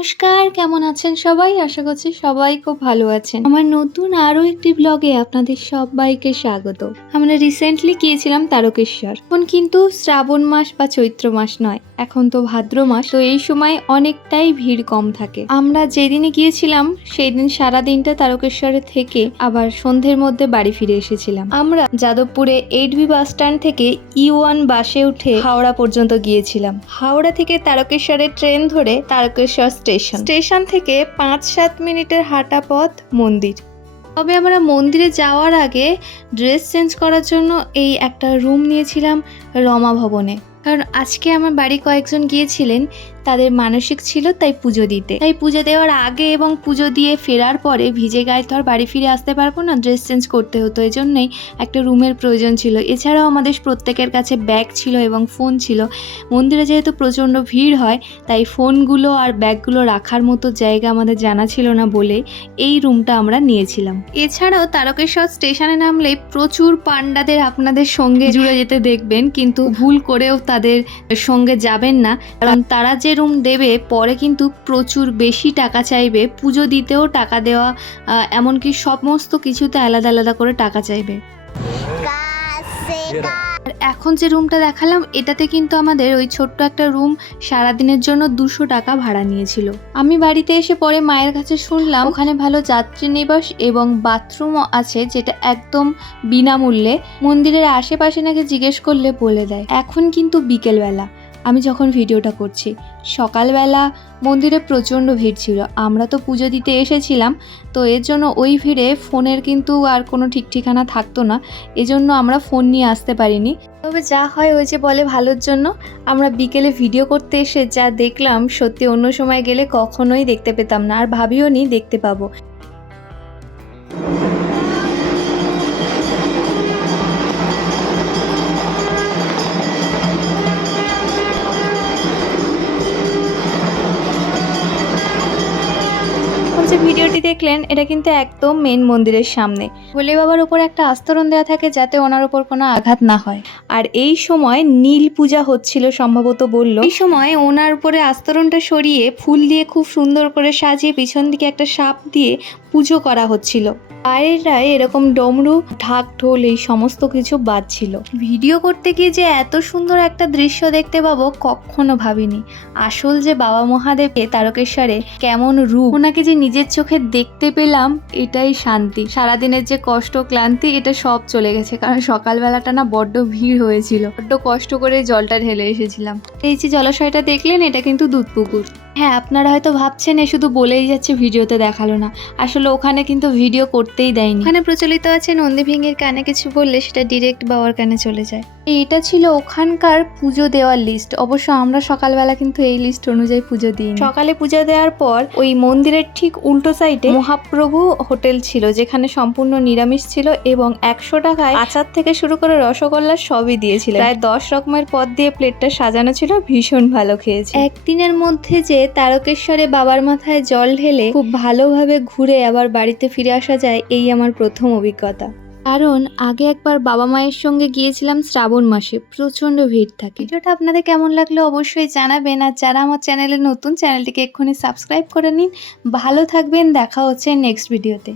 নমস্কার, কেমন আছেন সবাই? আশা করছি সবাই খুব ভালো আছেন। আমার নতুন আরো একটি ব্লগে আপনাদের সবাইকে স্বাগত। আমরা রিসেন্টলি গিয়েছিলাম তারকেশ্বর। এখন কিন্তু শ্রাবণ মাস বা চৈত্র মাস নয়, এখন তো ভাদ্র মাস। তো এই সময় অনেকটাই ভিড় কম থাকে। আমরা যেদিনে গিয়েছিলাম সেই দিন সারা দিনটা তারকেশ্বরে থেকে আবার সন্ধ্যের মধ্যে বাড়ি ফিরে এসেছিলাম। আমরা যাদবপুরে 8B বাস স্ট্যান্ড থেকে E1 বাসে উঠে হাওড়া পর্যন্ত গিয়েছিলাম। হাওড়া থেকে তারকেশ্বরের ট্রেন ধরে তারকেশ্বর স্টেশন থেকে 5-7 মিনিটের হাঁটা পথ মন্দির। তবে আমরা মন্দিরে যাওয়ার আগে ড্রেস চেঞ্জ করার জন্য এই একটা রুম নিয়েছিলাম রমা ভবনে, কারণ আজকে আমার বাড়ি কয়েকজন গিয়েছিলেন, তাদের মানসিক ছিল তাই পুজো দিতে। তাই পুজো দেওয়ার আগে এবং পুজো দিয়ে ফেরার পরে ভিজে গায়ে তো আর বাড়ি ফিরে আসতে পারবো না, ড্রেস চেঞ্জ করতে হতো। এই জন্যই একটা রুমের প্রয়োজন ছিল। এছাড়াও আমাদের প্রত্যেকের কাছে ব্যাগ ছিল এবং ফোন ছিল। মন্দিরে যেহেতু প্রচণ্ড ভিড় হয় তাই ফোনগুলো আর ব্যাগগুলো রাখার মতো জায়গা আমাদের জানা ছিল না বলে এই রুমটা আমরা নিয়েছিলাম। এছাড়াও তারকেশ্বর স্টেশনে নামলে প্রচুর পান্ডাদের আপনাদের সঙ্গে জুড়ে যেতে দেখবেন, কিন্তু ভুল করেও তাদের সঙ্গে যাবেন না, কারণ তারা যে রুম দেবে পরে কিন্তু প্রচুর বেশি টাকা চাইবে। পুজো দিতেও টাকা দেওয়া, এমনকি সমস্ত কিছুতে আলাদা আলাদা করে টাকা চাইবে। এখন যে রুমটা দেখালাম এটাতে কিন্তু আমাদের ওই ছোট্ট একটা রুম সারাদিনের জন্য 200 টাকা ভাড়া নিয়েছিল। আমি বাড়িতে এসে পরে মায়ের কাছে শুনলাম ওখানে ভালো যাত্রী নিবাস এবং বাথরুমও আছে, যেটা একদম বিনামূল্যে। মন্দিরের আশেপাশে নাকি জিজ্ঞেস করলে বলে দেয়। এখন কিন্তু বিকেলবেলা, আমি যখন ভিডিওটা করছি। সকালবেলা মন্দিরে প্রচণ্ড ভিড় ছিল। আমরা তো পুজো দিতে এসেছিলাম, তো এর জন্য ওই ভিড়ে ফোনের কিন্তু আর কোনো ঠিক ঠিকানা থাকতো না, এজন্য আমরা ফোন নিয়ে আসতে পারিনি। তবে যা হয় ওই যে বলে ভালোর জন্য। আমরা বিকেলে ভিডিও করতে এসে যা দেখলাম, সত্যি অন্য সময় গেলে কখনোই দেখতে পেতাম না, আর ভাবিও নি দেখতে পাবো। যে ভিডিওটি দেখলেন এটা কিন্তু একদম মেন মন্দিরের সামনে। ভোলে বাবার উপর একটা আস্তরণ দেওয়া থাকে যাতে ওনার উপর কোনো আঘাত না হয়। আর এই সময় নীল পূজা হচ্ছিল সম্ভবত বলল। এই সময় ওনার উপরে আস্তরণটা সরিয়ে ফুল দিয়ে খুব সুন্দর করে সাজিয়ে পিছন দিকে একটা সাপ দিয়ে পুজো করা হচ্ছিল। বাইরেটায় এরকম ডমরু, ঢাক, ঢোল এই সমস্ত কিছু বাজছিল। ভিডিও করতে গিয়ে যে এত সুন্দর একটা দৃশ্য দেখতে পাবো কখনো ভাবিনি। আসল যে বাবা মহাদেবকে তারকেশ্বরে কেমন রূপ, ওনাকে যে নিজের চোখে দেখতে পেলাম, এটাই শান্তি। সারাদিনের যে কষ্ট ক্লান্তি এটা সব চলে গেছে, কারণ সকালবেলাটা না বড্ড ভিড় হয়েছিল, বড্ড কষ্ট করে জলটা ঢেলে এসেছিলাম। এই যে জলাশয়টা দেখলেন এটা কিন্তু দুধপুকুর। হ্যাঁ, আপনারা হয়তো ভাবছেন এ শুধু বলেই যাচ্ছে, ভিডিওতে দেখালো না। আসলে ওখানে কিন্তু ভিডিও করতেই দেয়নি। ওখানে প্রচলিত আছে নন্দী ভিঙের কানে কিছু বললে সেটা ডিরেক্ট বাবার কানে চলে যায়। এটা ছিল ওখানকার পুজো দেওয়ার লিস্ট। অবশ্য আমরা সকালবেলা কিন্তু এই লিস্ট অনুযায়ী পুজো দিই। সকালে পুজো দেওয়ার পর ওই মন্দিরের ঠিক উল্টো সাইডে মহাপ্রভু হোটেল ছিল, যেখানে সম্পূর্ণ নিরামিষ ছিল এবং 100 টাকায় আচার থেকে শুরু করে রসগোল্লা সবই দিয়েছিল। প্রায় 10 রকমের পদ দিয়ে প্লেটটা সাজানো ছিল, ভীষণ ভালো খেয়েছি। একদিনের মধ্যে যে তারকেশ্বরে বাবার মাথায় জল ঢেলে খুব ভালোভাবে ঘুরে আবার বাড়িতে ফিরে আসা যায়, এই আমার প্রথম অভিজ্ঞতা। কারণ আগে একবার বাবা মায়ের সঙ্গে গিয়েছিলাম শ্রাবণ মাসে, প্রচণ্ড ভিড় থাকে। ভিডিওটা আপনাদের কেমন লাগলো অবশ্যই জানাবেন, আর যারা আমার চ্যানেলে নতুন, চ্যানেলটিকে এক্ষুনি সাবস্ক্রাইব করে নিন। ভালো থাকবেন, দেখা হচ্ছে নেক্সট ভিডিওতে।